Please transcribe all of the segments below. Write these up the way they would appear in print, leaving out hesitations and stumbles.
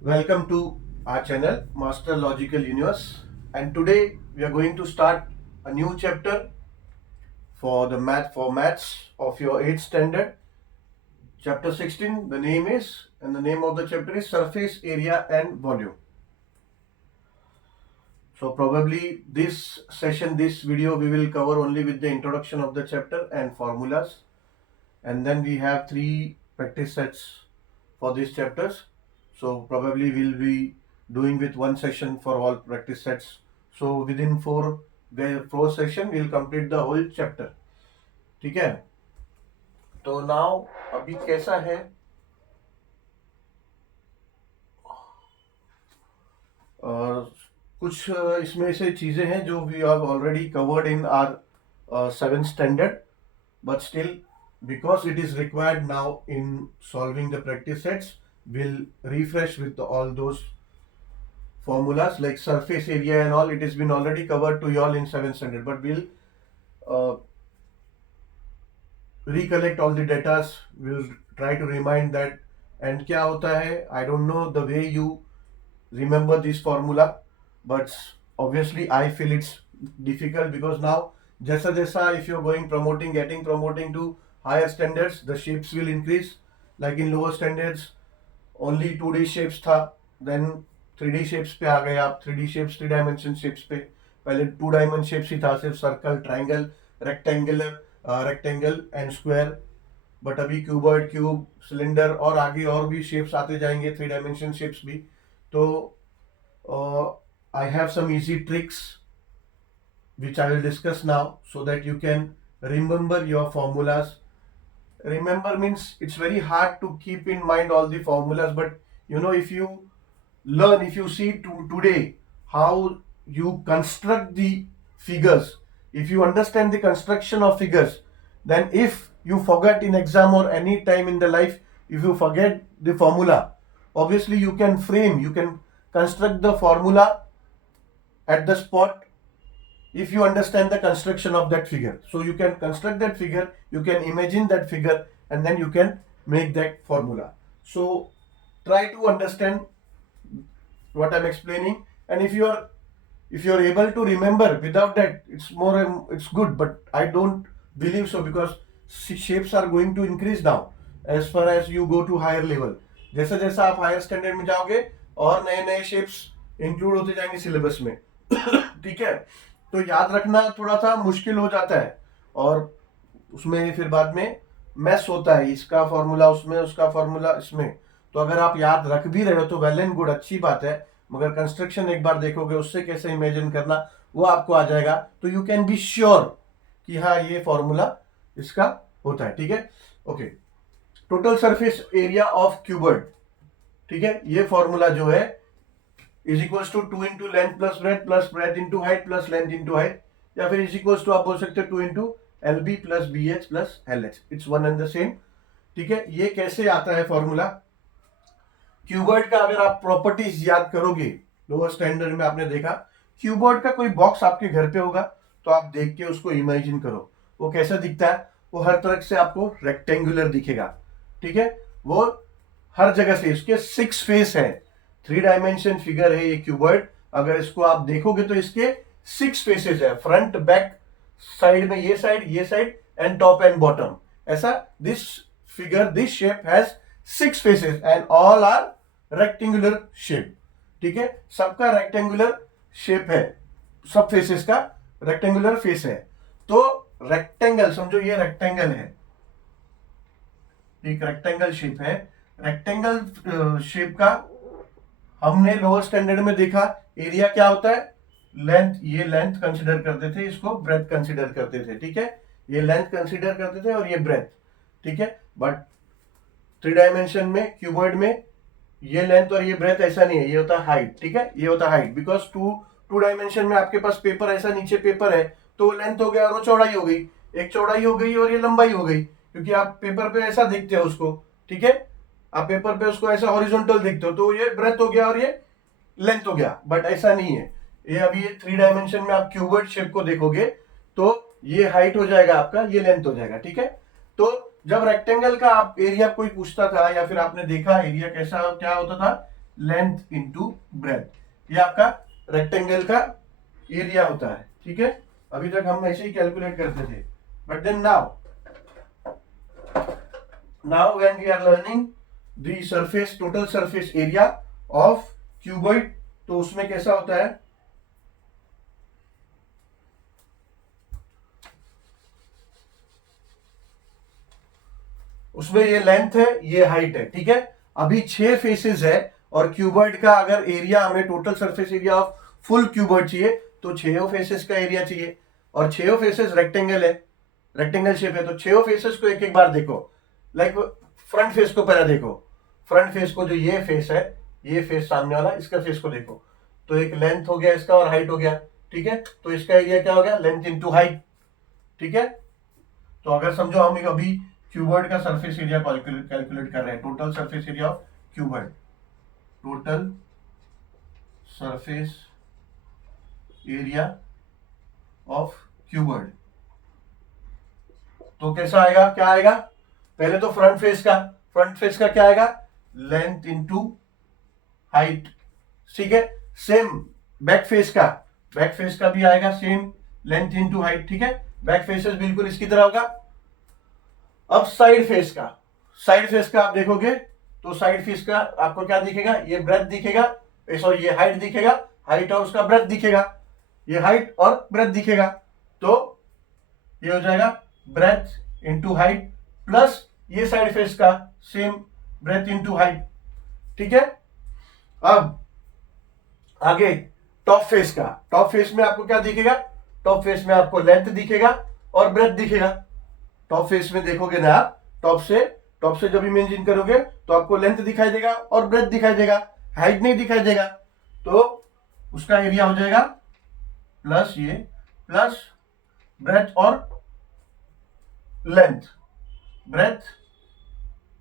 Welcome to our channel, Master Logical Universe. And today we are going to start a new chapter for the maths of your 8th standard. Chapter 16, the name of the chapter is Surface Area and Volume. So probably this video we will cover only with the introduction of the chapter and formulas. And then we have 3 practice sets for these chapters. So probably we'll be doing with one session for all practice sets. So within four session we'll complete the whole chapter. ठीक है? तो now अभी कैसा है? और कुछ इसमें से चीजें हैं जो we have already covered in our 7th standard, but still because it is required now in solving the practice sets, we'll refresh with all those formulas like surface area and all. It has been already covered to you all in 7th standard, but we'll uh, recollect all the datas. We'll try to remind that. And क्या होता है, I don't know the way you remember this formula, but obviously I feel it's difficult because now जैसा जैसा if you're getting promoting to higher standards, the shapes will increase. Like in lower standards only 2D shapes था, then 3D shapes पे आ गए आप. 3D shapes 3 dimension shapes पे, पहले 2 dimension shapes ही था, सिर्फ circle, triangle, rectangle and square. But अभी cuboid, cube, cylinder और आगे और भी शेप्स आते जाएंगे, 3 डायमेंशन शेप्स भी. तो I have some easy tricks which I will discuss now so that you can remember your formulas. Remember means it's very hard to keep in mind all the formulas, but if you learn, if you see today how you construct the figures, if you understand the construction of figures, then if you forget in exam or any time in the life, if you forget the formula, obviously you can construct the formula at the spot if you understand the construction of that figure. So you can construct that figure, you can imagine that figure, and then you can make that formula. So try to understand what I'm explaining, and if you're able to remember without that, it's good, but I don't believe so because shapes are going to increase now as far as you go to higher level. जैसा जैसा आप higher standard में जाओगे और नए नए shapes include होते जाएंगे सिलेबस में. ठीक है, तो याद रखना थोड़ा सा मुश्किल हो जाता है और उसमें फिर बाद में मैस होता है, इसका फॉर्मूला उसमें, उसका फॉर्मूला इसमें. तो अगर आप याद रख भी रहे हो तो वेल एंड गुड, अच्छी बात है, मगर कंस्ट्रक्शन एक बार देखोगे, उससे कैसे इमेजिन करना वो आपको आ जाएगा, तो यू कैन बी श्योर कि हाँ ये फॉर्मूला इसका होता है. ठीक है, okay. Total surface area of cuboid, ठीक है, ये फॉर्मूला जो है is equals to 2 into length plus breadth into height plus length into height, या फिर इज इक्वल्स टू आप बोल सकते हो 2 into L B plus B H plus L H. It's one and the same. ठीक है, ये कैसे आता है फॉर्मूला क्यूबॉइड का? अगर आप प्रॉपर्टीज याद करोगे, लोअर स्टैंडर्ड में आपने देखा क्यूबॉइड का कोई बॉक्स आपके घर पे होगा, तो आप देख के उसको इमेजिन करो वो कैसा दिखता है. वो हर तरह से आपको रेक्टेंगुलर दिखेगा. ठीक है, वो हर जगह से, इसके 6 फेस है, 3 डायमेंशन फिगर है ये क्यूबॉइड. अगर इसको आप देखोगे तो इसके 6 फेसेस है, फ्रंट, बैक, साइड में ये side and top and bottom. ऐसा this shape has 6 faces and all are rectangular shape. ठीक है, सबका रेक्टेंगुलर शेप है, सब फेसेस का रेक्टेंगुलर फेस है. तो रेक्टेंगल समझो, ये रेक्टेंगल है, एक रेक्टेंगल शेप है. रेक्टेंगल शेप का हमने लोअर स्टैंडर्ड में देखा एरिया क्या होता है, लेंथ. ये लेंथ कंसीडर करते थे, इसको ब्रेथ कंसीडर करते थे. ठीक है, ये लेंथ कंसीडर करते थे और ये ब्रेथ. ठीक है, बट 3 डायमेंशन में क्यूबॉइड में ये लेंथ और ये ब्रेथ ऐसा नहीं है, ये होता है हाइट. ठीक है, ये होता है हाइट, बिकॉज टू डायमेंशन में आपके पास पेपर ऐसा नीचे पेपर है, तो वो लेंथ हो गया और वो चौड़ाई हो गई. एक चौड़ाई हो गई और ये लंबाई हो गई, क्योंकि आप पेपर पे ऐसा देखते हो उसको. ठीक है, आप पेपर पे उसको ऐसा हॉरिजॉन्टल देखते हो, तो ये ब्रेथ हो गया और ये लेंथ हो गया, बट ऐसा नहीं है. ये अभी ये 3 डायमेंशन में आप क्यूबॉइड शेप को देखोगे तो ये हाइट हो जाएगा आपका, ये लेंथ हो जाएगा. ठीक है, तो जब रेक्टेंगल का आप एरिया कोई पूछता था या फिर आपने देखा एरिया कैसा क्या होता था, लेंथ इंटू ब्रेथ। ये आपका रेक्टेंगल का एरिया होता है, ठीक है। अभी तक हम ऐसे ही कैलकुलेट करते थे, but then now when we are learning the surface, total surface area of cuboid, तो उसमें कैसा होता है, उसमें ये लेंथ है, ये हाइट है, ठीक है। अभी 6 फेसेस है और क्यूबॉइड का अगर एरिया हमें total surface area of full cuboid चाहिए तो 6 फेसेस का एरिया चाहिए, और 6 फेसेस रेक्टेंगल है, रेक्टेंगल शेप है, तो 6 फेसेस को एक एक बार देखो। लाइक फ्रंट फेस को पहले देखो, फ्रंट फेस को, जो ये फेस है, ये फेस सामने वाला, इसका फेस को देखो, तो एक लेंथ हो गया इसका और हाइट हो गया, ठीक है। तो इसका एरिया क्या हो गया, लेंथ इंटू हाइट, ठीक है। तो अगर समझो हम अभी क्यूबॉइड का सरफेस एरिया कैलकुलेट कर रहे हैं, total surface area of cuboid, total surface area of cuboid, तो कैसा आएगा, क्या आएगा, पहले तो फ्रंट फेस का क्या आएगा, लेंथ इंटू हाइट, ठीक है। सेम बैक फेस का भी आएगा सेम लेंथ इंटू हाइट, ठीक है। बैक फेसेस बिल्कुल इसकी तरह होगा। अब साइड फेस का आप देखोगे तो साइड फेस का आपको क्या दिखेगा, ये ब्रेथ दिखेगा, सॉरी ये हाइट दिखेगा, हाइट और उसका ब्रेथ दिखेगा, ये हाइट और ब्रेथ दिखेगा, तो ये हो जाएगा ब्रेथ इंटू हाइट प्लस ये साइड फेस का सेम ब्रेथ इंटू हाइट, ठीक है। अब आगे टॉप फेस में आपको क्या दिखेगा, टॉप फेस में आपको लेंथ दिखेगा और ब्रेथ दिखेगा। टॉप फेस में देखोगे ना आप, टॉप से जब इमेजिन करोगे तो आपको लेंथ दिखाई देगा और ब्रेथ दिखाई देगा, हाइट नहीं दिखाई देगा, तो उसका एरिया हो जाएगा प्लस ये, प्लस ब्रेथ और लेंथ, ब्रेथ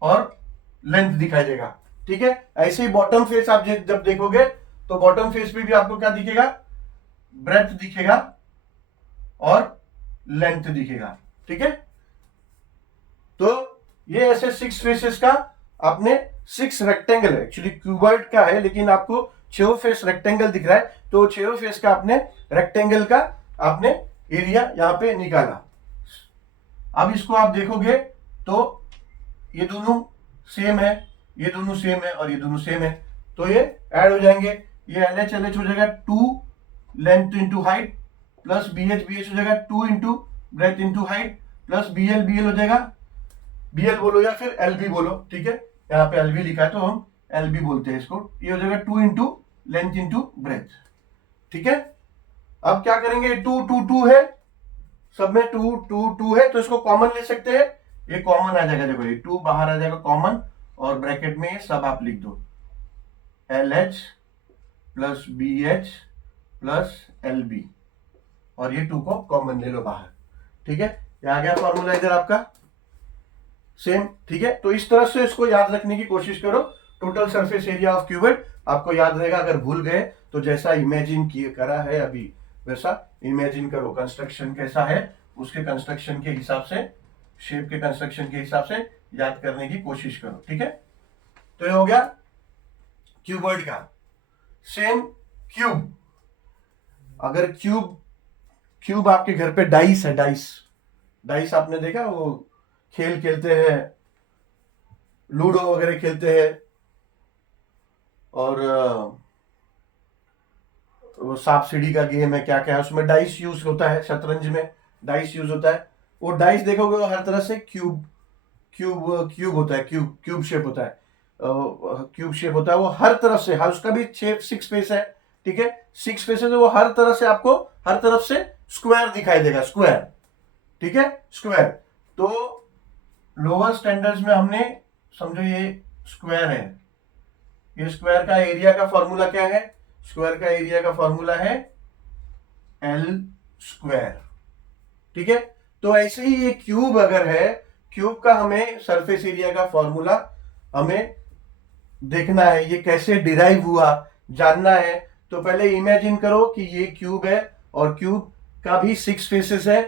और लेंथ दिखाई देगा, ठीक है। ऐसे ही बॉटम फेस आप जब देखोगे तो बॉटम फेस पे भी आपको क्या दिखेगा, ब्रेथ दिखेगा और लेंथ दिखेगा, ठीक है। तो ये ऐसे 6 फेसेस का आपने 6 रेक्टेंगल है, एक्चुअली क्यूबॉइड का है लेकिन आपको 6 फेस रेक्टेंगल दिख रहा है, तो 6 फेस का आपने रेक्टेंगल का आपने एरिया यहां पे निकाला। अब इसको आप देखोगे तो ये दोनों सेम है, ये दोनों सेम है और ये दोनों सेम है, तो ये ऐड हो जाएंगे, ये LH LH हो जाएगा 2 length into height plus BH BH हो जाएगा 2 into breadth into height plus BL BL हो जाएगा, BL बोलो या फिर LB बोलो, ठीक है। यहाँ पे LB लिखा है तो हम LB बोलते हैं इसको, ये हो जाएगा 2 इंटू लेंथ इंटू ब्रेथ, ठीक है। अब क्या करेंगे, 2 2 2 है, सब में 2 2 2 है, तो इसको कॉमन ले सकते हैं, ये कॉमन आ जाएगा, देखो ये 2 बाहर आ जाएगा कॉमन, और ब्रैकेट में ये सब आप लिख दो, LH plus BH plus LB, और ये 2 को कॉमन ले लो बाहर, ठीक है। ये आ गया फॉर्मूला इधर आपका सेम, ठीक है। तो इस तरह से इसको याद रखने की कोशिश करो, total surface area of cuboid आपको याद रहेगा। अगर भूल गए तो जैसा इमेजिन किए करा है अभी वैसा इमेजिन करो, कंस्ट्रक्शन कैसा है उसके कंस्ट्रक्शन के हिसाब से, शेप के कंस्ट्रक्शन के हिसाब से याद करने की कोशिश करो, ठीक है। तो ये हो गया क्यूबॉइड का। सेम क्यूब, अगर क्यूब आपके घर पे डाइस है, डाइस आपने देखा, वो खेल खेलते हैं, लूडो वगैरह खेलते हैं, और वो सांप सीढ़ी का गेम है, क्या क्या है उसमें डाइस यूज होता है, शतरंज में डाइस यूज होता है। वो डाइस देखोगे वो हर तरह से क्यूब होता है, क्यूब शेप होता है, क्यूब शेप होता है वो हर तरफ से, हर उसका भी 6 फेस है, ठीक है। 6 फेसेस है, वो हर तरह से आपको हर तरफ से स्क्वायर दिखाई देगा, स्क्वायर, ठीक है, स्क्वायर। तो लोअर स्टैंडर्ड्स में हमने समझो ये स्क्वायर है, ये स्क्वायर का एरिया का फॉर्मूला क्या है, स्क्वायर का एरिया का फॉर्मूला है L स्क्वायर, ठीक है। तो ऐसे ही ये क्यूब अगर है, क्यूब का हमें सरफेस एरिया का फॉर्मूला हमें देखना है, ये कैसे डिराइव हुआ जानना है। तो पहले इमेजिन करो कि ये क्यूब है और क्यूब का भी 6 फेसेस है,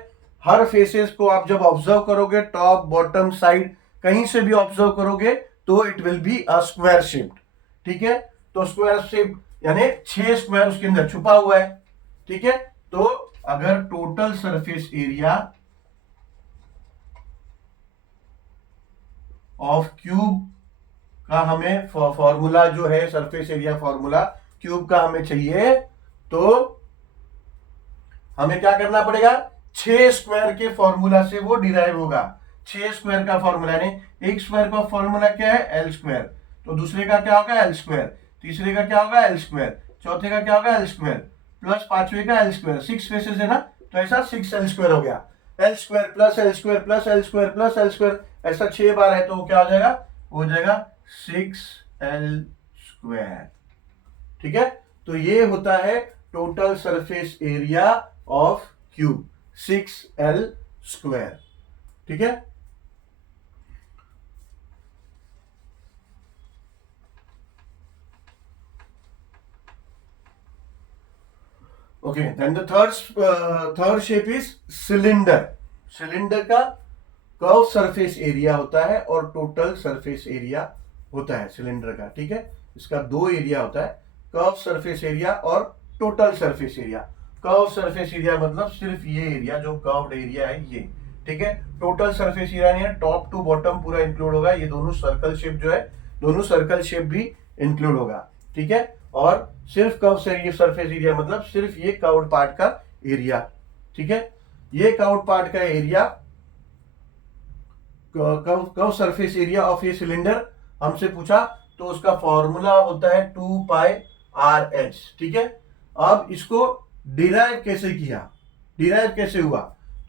हर फेसेस को आप जब ऑब्जर्व करोगे, टॉप बॉटम साइड कहीं से भी ऑब्जर्व करोगे तो it will be a square shaped, ठीक है। तो तो स्क्वायर शेप यानी 6 स्क्वायर उसके अंदर छुपा हुआ है, ठीक है। तो अगर total surface area of cube का हमें फॉर्मूला जो है, सरफेस एरिया फॉर्मूला क्यूब का हमें चाहिए, तो हमें क्या करना पड़ेगा, 6 स्क्वायर के फॉर्मूला से वो डिराइव होगा। 6 स्क्वायर का फॉर्मूला यानी एक स्क्वायर का फॉर्मूला क्या है, एल स्क्वायर, तो दूसरे का क्या होगा एल स्क्वायर, तीसरे का क्या होगा एल स्क्वायर, चौथे का क्या होगा एल स्क्वायर, प्लस पांचवे का एल स्क्वायर। 6 फेसेस है ना, तो ऐसा 6 एल स्क्वायर हो गया। L square plus L square plus L square plus L square, ऐसा 6 बार है, तो वो क्या हो जाएगा, हो जाएगा 6 एल स्क्वायर, ठीक है। तो ये होता है total surface area of cube, 6 L square, ठीक है। Okay, then the third shape is cylinder. Cylinder का कर्व सरफेस एरिया होता है और टोटल सरफेस एरिया होता है सिलेंडर का, ठीक है। इसका दो एरिया होता है, कर्व सरफेस एरिया और total surface area. Curve surface area मतलब सिर्फ ये एरिया जो कर्व्ड एरिया है ये, ठीक है। टोटल सरफेस एरिया नहीं है, टॉप टू बॉटम पूरा इंक्लूड होगा, ये दोनों सर्कल शेप जो है, दोनों सर्कल शेप भी इंक्लूड होगा, ठीक है। और सिर्फ कर्व सरफेस एरिया मतलब सिर्फ ये कर्व्ड पार्ट का एरिया, ठीक है। ये कर्व्ड पार्ट का area, curve surface area of ये सिलेंडर हमसे पूछा, तो उसका फॉर्मूला होता है 2πRh, ठीक है। अब इसको डिराइव कैसे किया, डिराइव कैसे हुआ,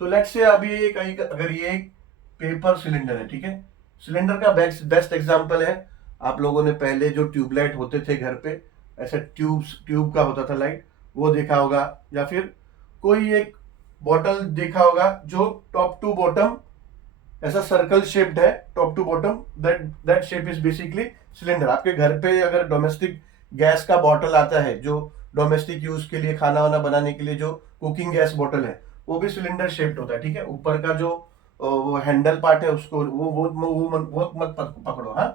तो लेट्स से अभी कहीं अगर ये एक पेपर सिलेंडर है, ठीक है। सिलेंडर का बेस्ट एग्जांपल है, आप लोगों ने पहले जो ट्यूबलाइट होते थे घर पे, ऐसा ट्यूब का होता था लाइट, वो देखा होगा, या फिर कोई एक बॉटल देखा होगा जो टॉप टू बॉटम ऐसा सर्कल शेप्ड है, top to bottom, that shape is basically cylinder. आपके घर पे अगर डोमेस्टिक गैस का बॉटल आता है, जो डोमेस्टिक यूज के लिए खाना वाना बनाने के लिए जो कुकिंग गैस बॉटल है, वो भी सिलेंडर शेप्ड होता है, ठीक है। ऊपर का जो वो हैंडल पार्ट है उसको वो मत पकड़ो, हाँ।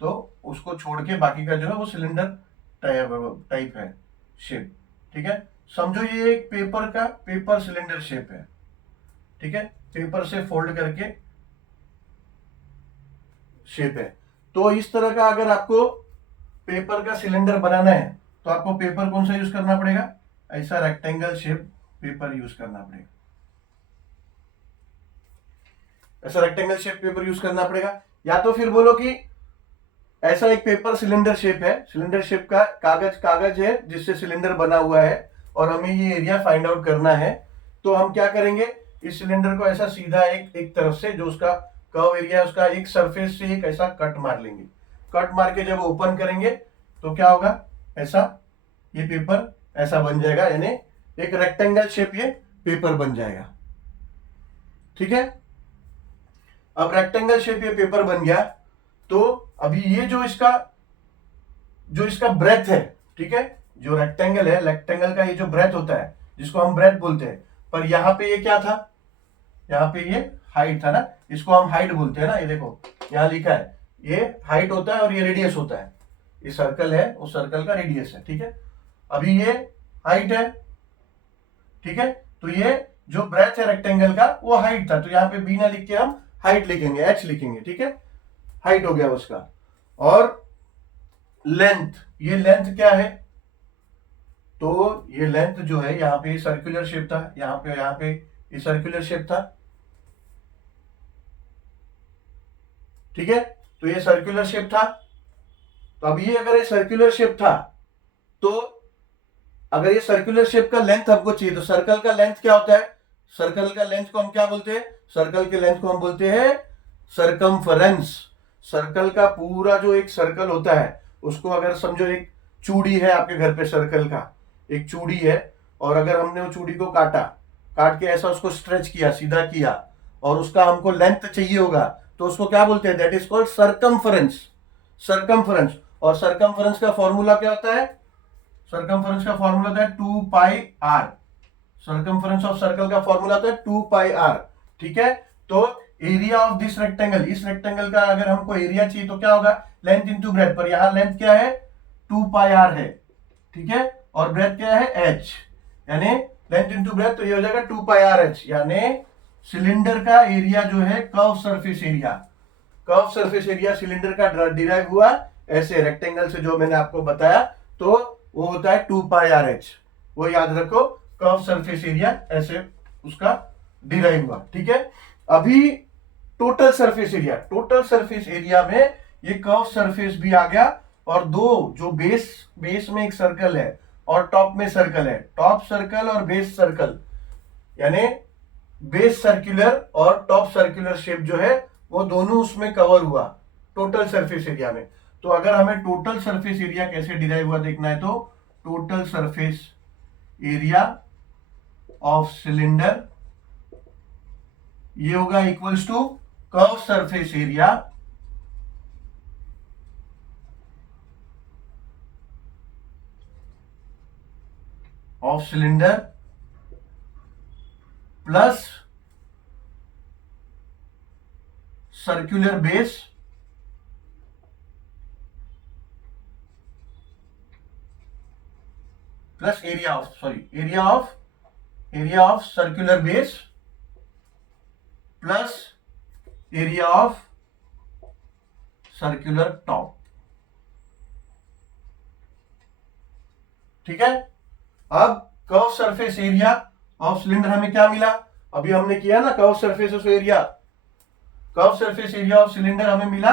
तो उसको छोड़ के बाकी का जो है वो सिलेंडर टाइप है शेप, ठीक है। समझो ये एक पेपर सिलेंडर शेप है, ठीक है, पेपर से फोल्ड करके शेप है। तो इस तरह का अगर आपको पेपर का सिलेंडर बनाना है, तो आपको पेपर कौन सा यूज करना पड़ेगा, ऐसा रेक्टेंगल शेप पेपर यूज करना पड़ेगा, ऐसा रेक्टेंगल शेप पेपर यूज करना पड़ेगा। या तो फिर बोलो कि ऐसा एक पेपर सिलेंडर शेप है, सिलेंडर शेप का कागज है जिससे सिलेंडर बना हुआ है, और हमें ये एरिया फाइंड आउट करना है। तो हम क्या करेंगे, इस सिलेंडर को ऐसा सीधा एक तरफ से जो उसका कर्व एरिया है उसका एक सरफेस से एक ऐसा कट मार लेंगे। कट मार के जब ओपन करेंगे तो क्या होगा, ऐसा ये पेपर ऐसा बन जाएगा, यानी एक रेक्टेंगल शेप ये पेपर बन जाएगा, ठीक है। अब रेक्टेंगल शेप ये पेपर बन गया, तो अभी ये जो इसका ब्रेथ है, ठीक है, जो रेक्टेंगल है, रेक्टेंगल का ये जो ब्रेथ होता है जिसको हम ब्रेथ बोलते हैं, पर यहाँ पे ये क्या था, यहाँ पे ये हाइट था ना, इसको हम हाइट बोलते हैं ना। ये देखो यहाँ लिखा है, ये हाइट होता है और ये रेडियस होता है, ये सर्कल है, उस सर्कल का रेडियस है, ठीक है। अभी ये हाइट है, ठीक है, तो ये जो ब्रेथ है रेक्टेंगल का वो हाइट था, तो यहाँ पे बी ना लिख के हम हाइट लिखेंगे, एच लिखेंगे, ठीक है, हाइट हो गया उसका। और लेंथ, ये लेंथ क्या है, तो ये लेंथ जो है यहाँ पे सर्कुलर शेप था, यहाँ पे ये सर्कुलर शेप था, ठीक है। तो ये सर्कुलर शेप था, तो अब ये अगर ये सर्कुलर शेप था, तो अगर ये सर्कुलर शेप का लेंथ हमको चाहिए, तो सर्कल का लेंथ क्या होता है, सर्कल का लेंथ को हम क्या बोलते हैं, सर्कल के लेंथ को हम बोलते हैं सरकमफरेंस। सर्कल का पूरा जो एक सर्कल होता है उसको अगर समझो एक चूड़ी है आपके घर पे, सर्कल का एक चूड़ी है, और अगर हमने वो चूड़ी को काट के ऐसा उसको स्ट्रेच किया, सीधा किया, और उसका हमको लेंथ चाहिए होगा, तो उसको क्या बोलते हैं, that is called circumference. Circumference, और सरकमफरेंस का फॉर्मूला क्या होता है, सरकमफरेंस का फॉर्मूला होता है 2πr। सरकमफरेंस ऑफ सर्कल का फॉर्मूला होता है 2πr, ठीक है। तो एरिया ऑफ दिस रेक्टेंगल, इस रेक्टेंगल का अगर हमको एरिया चाहिए तो क्या होगा, लेंथ इंटू ब्रेथ, पर यहाँ लेंथ क्या है 2πr है, ठीक है, और ब्रेथ क्या है h, यानी लेंथ इंटू ब्रेथ, तो ये हो जाएगा 2πrh, यानी सिलेंडर का एरिया जो है curve surface area, curve surface area cylinder का डिराइव हुआ ऐसे रेक्टेंगल से जो मैंने आपको बताया, तो वो होता है 2πrh, वो याद रखो, कर्व सरफेस एरिया ऐसे उसका डिराइव हुआ, ठीक है। अभी total surface area, total surface area में ये कर्व सरफेस भी आ गया, और दो जो बेस में एक सर्कल है और टॉप में सर्कल है, टॉप सर्कल और बेस सर्कल, यानी बेस सर्कुलर और टॉप सर्कुलर शेप जो है वो दोनों उसमें कवर हुआ टोटल सरफेस एरिया में। तो अगर हमें टोटल सरफेस एरिया कैसे डिराइव हुआ देखना है, तो total surface area of cylinder ये होगा equals to curve surface area of cylinder plus circular base plus area of circular base plus area of circular top, ठीक है। अब curve surface area of cylinder हमें क्या मिला, अभी हमने किया ना curve surface area, curve surface area of cylinder हमें मिला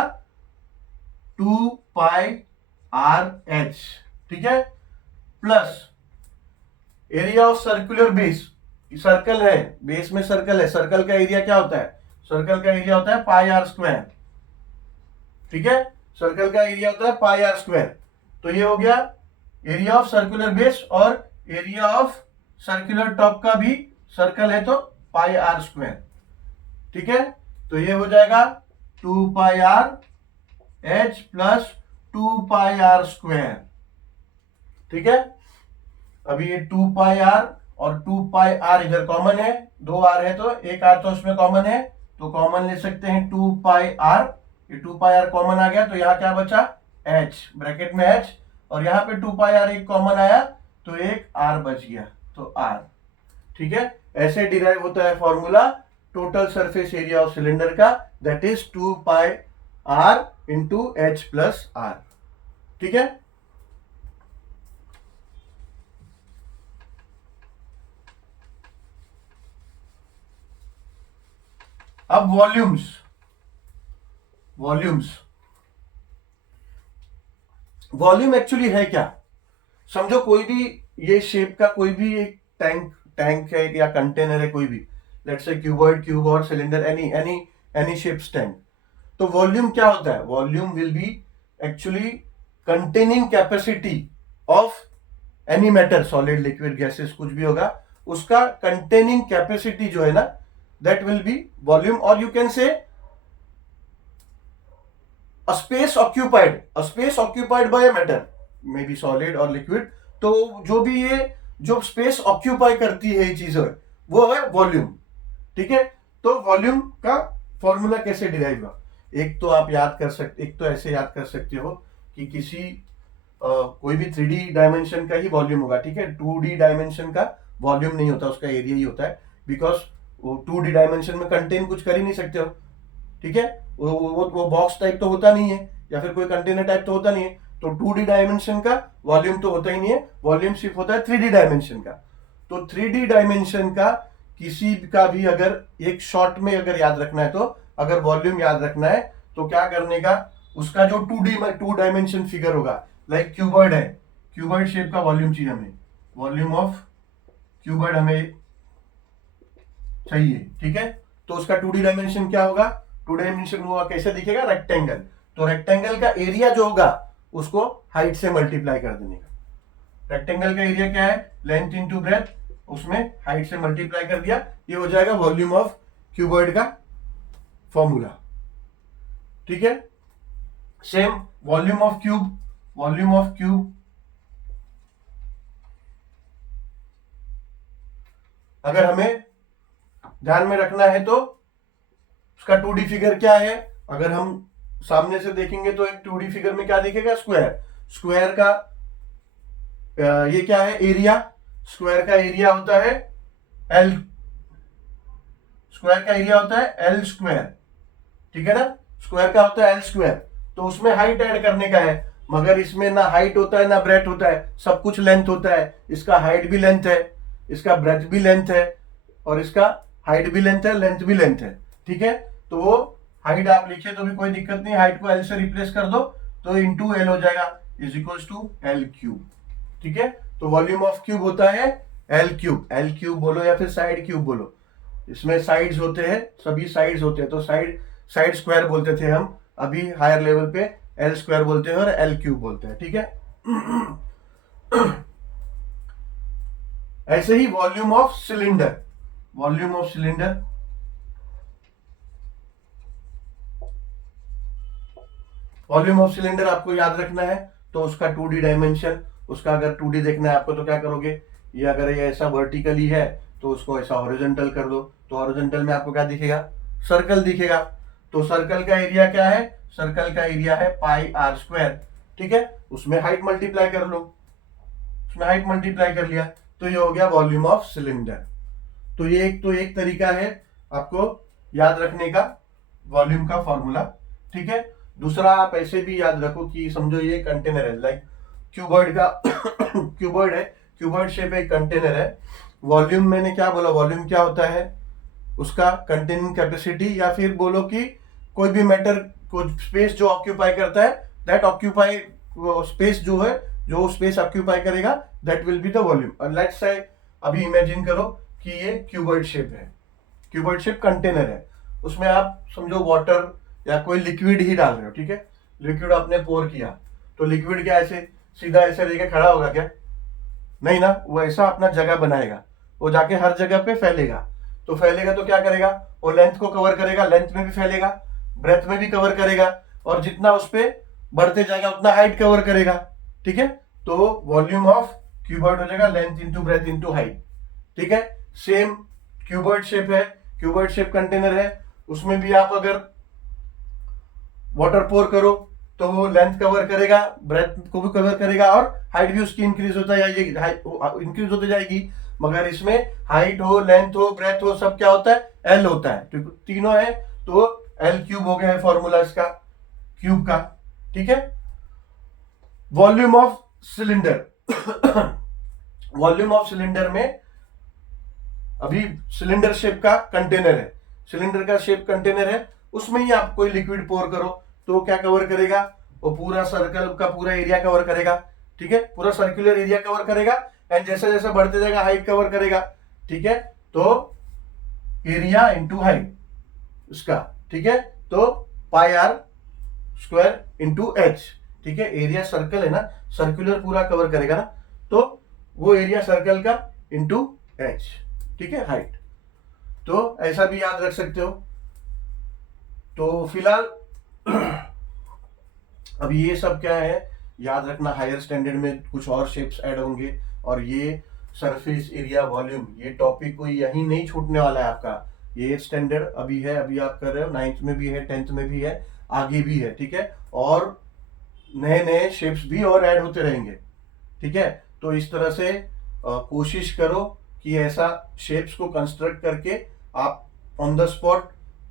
2πrh, ठीक है, plus area of circular base, circle है, बेस में सर्कल है, सर्कल का एरिया क्या होता है, सर्कल का एरिया होता है πr², ठीक है, सर्कल का एरिया होता है πr², तो ये हो गया एरिया ऑफ सर्कुलर बेस, और एरिया ऑफ सर्कुलर टॉप का भी सर्कल है तो πr², ठीक है, तो ये हो जाएगा 2πrh प्लस 2πr², ठीक है। अभी ये 2πr और 2πr इधर कॉमन है, दो r है तो एक r तो उसमें कॉमन है, तो कॉमन ले सकते हैं 2πr, ये 2πr कॉमन आ गया, तो यहाँ क्या बचा h, ब्रैकेट में h, और यहाँ पे 2πr एक कॉमन आया तो एक r बच गया, तो r, ठीक है। ऐसे डिराइव होता है formula total surface area of cylinder का, that is 2πr into h plus r, ठीक है। अब वॉल्यूम्स वॉल्यूम एक्चुअली है क्या, समझो कोई भी ये शेप का कोई भी एक टैंक है या कंटेनर है, कोई भी, लेट्स से क्यूबॉइड, क्यूब और सिलेंडर, एनी शेप टैंक, तो वॉल्यूम क्या होता है, volume will be actually containing capacity of any matter, solid, liquid, gases, कुछ भी होगा, उसका कंटेनिंग कैपेसिटी जो है ना, that will be volume, or you can say a space occupied by a matter, maybe solid or liquid, तो जो भी ये जो स्पेस ऑक्यूपाई करती है ये चीजें वो है वॉल्यूम, ठीक है। तो वॉल्यूम का फॉर्मूला कैसे डिराइव हुआ, एक तो आप याद कर सकते, एक तो ऐसे याद कर सकते हो कि किसी कोई भी 3D डायमेंशन का ही वॉल्यूम होगा, ठीक है, 2D डायमेंशन का वॉल्यूम नहीं होता, उसका एरिया ही होता है, बिकॉज वो 2D डायमेंशन में कंटेन कुछ कर ही नहीं सकते हो, ठीक है, वो बॉक्स टाइप तो होता नहीं है, या फिर कोई कंटेनर टाइप तो होता नहीं है, तो 2D डायमेंशन का वॉल्यूम तो होता ही नहीं है, वॉल्यूम सिर्फ होता है 3D डायमेंशन का। तो 3D डायमेंशन का किसी का भी अगर एक शॉर्ट में अगर याद रखना है, तो अगर वॉल्यूम याद रखना है तो क्या करने का, उसका जो 2 डायमेंशन फिगर होगा, लाइक क्यूबॉइड है, क्यूबॉइड शेप का वॉल्यूम चाहिए हमें, वॉल्यूम ऑफ क्यूबॉइड हमें चाहिए, ठीक है, तो उसका 2D डायमेंशन क्या होगा, 2 डायमेंशन हुआ कैसे दिखेगा, रेक्टेंगल, तो रेक्टेंगल का एरिया जो होगा उसको हाइट से मल्टीप्लाई कर देने का, रेक्टेंगल का एरिया क्या है, लेंथ इंटू ब्रेथ, उसमें हाइट से मल्टीप्लाई कर दिया, ये हो जाएगा वॉल्यूम ऑफ क्यूबॉइड का फॉर्मूला, ठीक है। सेम वॉल्यूम ऑफ क्यूब अगर हमें ध्यान में रखना है तो उसका 2D फिगर क्या है, अगर हम सामने से देखेंगे तो एक 2D फिगर में क्या दिखेगा, स्क्वायर, स्क्वायर का ये क्या है, एरिया। स्क्वायर का एरिया होता है एल, स्क्वायर का एरिया होता है एल स्क्वायर, ठीक है ना। स्क्वायर का होता है एल स्क्वायर, तो उसमें हाइट ऐड करने का है, मगर इसमें ना हाइट होता है ना ब्रेथ होता है, सब कुछ लेंथ होता है। इसका हाइट भी लेंथ है, इसका ब्रेथ भी लेंथ है, और इसका हाइट भी लेंथ है, लेंथ भी लेंथ है, ठीक है। तो वो हाइट आप लिखे तो भी कोई दिक्कत नहीं, हाइट को एल से रिप्लेस कर दो तो इंटू एल हो जाएगा, is equal to L cube, ठीक है। तो वॉल्यूम ऑफ क्यूब होता है एल क्यूब, एल क्यूब बोलो या फिर साइड क्यूब बोलो, इसमें साइड्स होते हैं, सभी साइड्स होते हैं, तो साइड साइड स्क्वायर बोलते थे हम, अभी हायर लेवल पे एल स्क्वायर बोलते हैं और एल क्यूब बोलते हैं, ठीक है। ऐसे ही volume of cylinder, volume of cylinder, volume of cylinder आपको याद रखना है, तो उसका 2D डायमेंशन, उसका अगर 2D देखना है आपको तो क्या करोगे, ये अगर ये ऐसा वर्टिकली है तो उसको ऐसा हॉरिजॉन्टल कर दो, तो हॉरिजॉन्टल में आपको क्या दिखेगा, सर्कल दिखेगा। तो सर्कल का एरिया क्या है, सर्कल का एरिया है पाई आर स्क्वायर, ठीक है। उसमें हाइट मल्टीप्लाई कर लो, उसमें हाइट मल्टीप्लाई कर लिया, तो ये हो गया वॉल्यूम ऑफ सिलेंडर। तो ये एक तरीका है आपको याद रखने का वॉल्यूम का फॉर्मूला, ठीक है। दूसरा आप ऐसे भी याद रखो कि समझो ये कंटेनर है, लाइक क्यूबॉइड का क्यूबॉइड है, क्यूबॉइड शेप एक कंटेनर है। वॉल्यूम मैंने क्या बोला, वॉल्यूम क्या होता है, उसका कंटेनिंग कैपेसिटी, या फिर बोलो कि कोई भी मैटर को स्पेस जो ऑक्यूपाई करता है, दैट ऑक्यूपाई स्पेस जो है, जो स्पेस ऑक्यूपाई करेगा that will be the volume. और लेट्स से अभी इमेजिन करो कि ये क्यूबॉइड शेप है, क्यूबॉइड शेप कंटेनर है, उसमें आप समझो वाटर या कोई लिक्विड ही डाल रहे हो, ठीक है। लिक्विड आपने पोर किया, तो लिक्विड क्या ऐसे सीधा ऐसे लेके खड़ा होगा क्या, नहीं ना, वो ऐसा अपना जगह बनाएगा, वो जाके हर जगह पे फैलेगा। तो फैलेगा तो क्या करेगा, वो लेंथ को कवर करेगा, लेंथ में भी फैलेगा, ब्रेथ में भी कवर करेगा, और जितना उस पे बढ़ते जाएगा उतना हाइट कवर करेगा, ठीक है। तो वॉल्यूम ऑफ क्यूबॉइड हो जाएगा length into breadth into height, ठीक है। सेम क्यूबॉइड शेप है, क्यूबॉइड शेप कंटेनर है, उसमें भी आप अगर वाटर पोर करो तो वो लेंथ कवर करेगा, ब्रेथ को भी कवर करेगा, और हाइट भी उसकी इंक्रीज होता है, इंक्रीज होती जाएगी। मगर इसमें हाइट हो, लेंथ हो, ब्रेथ हो, सब क्या होता है, एल होता है, तो तीनों है, तो एल क्यूब हो गया है फॉर्मूला इसका, क्यूब का, ठीक है। Volume of cylinder volume of cylinder में अभी सिलेंडर शेप का कंटेनर है, सिलेंडर का शेप कंटेनर है, उसमें ही आप कोई लिक्विड पोर करो तो क्या कवर करेगा, वो पूरा सर्कल का पूरा एरिया कवर करेगा, ठीक है, पूरा सर्कुलर एरिया कवर करेगा, एंड जैसे जैसे बढ़ते जाएगा हाइट कवर करेगा, ठीक है। तो एरिया इंटू हाइट उसका, ठीक है, तो पाई आर स्क्वायर इंटू एच, ठीक है। एरिया सर्कल है ना, सर्कुलर पूरा कवर करेगा ना, तो वो एरिया सर्कल का इंटू एच, ठीक है, हाइट। तो ऐसा भी याद रख सकते हो। तो फिलहाल अब ये सब क्या है याद रखना, हायर स्टैंडर्ड में कुछ और शेप्स ऐड होंगे, और ये सरफेस एरिया वॉल्यूम ये टॉपिक कोई यही नहीं छूटने वाला है आपका, ये स्टैंडर्ड अभी है, अभी आप कर रहे हो, 9th में भी है, 10th में भी है, आगे भी है, ठीक है। और नए नए शेप्स भी और ऐड होते रहेंगे, ठीक है। तो इस तरह से कोशिश करो कि ऐसा शेप्स को कंस्ट्रक्ट करके आप ऑन द स्पॉट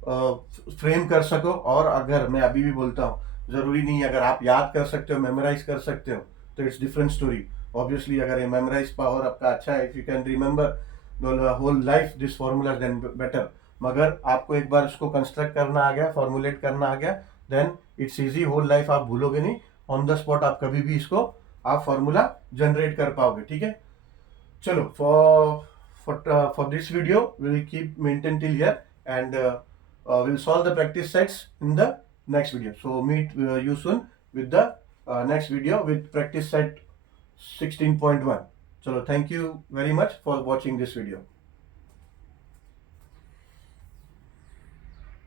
फ्रेम कर सको। और अगर मैं अभी भी बोलता हूँ, जरूरी नहीं अगर आप याद कर सकते हो, मेमोराइज कर सकते हो, तो इट्स डिफरेंट स्टोरी। ऑब्वियसली अगर ये मेमोराइज पावर आपका अच्छा है, if you can remember whole life this formula then better. मगर आपको एक बार इसको कंस्ट्रक्ट करना आ गया, फॉर्मुलेट करना आ गया, then it's easy, whole life आप भूलोगे नहीं, ऑन द स्पॉट आप कभी भी इसको आप फॉर्मूला जनरेट कर पाओगे, ठीक है। चलो, for this video we will keep maintain till here, and we'll solve the practice sets in the next video. So meet you soon with the next video with practice set 16.1. Chalo, thank you very much for watching this video.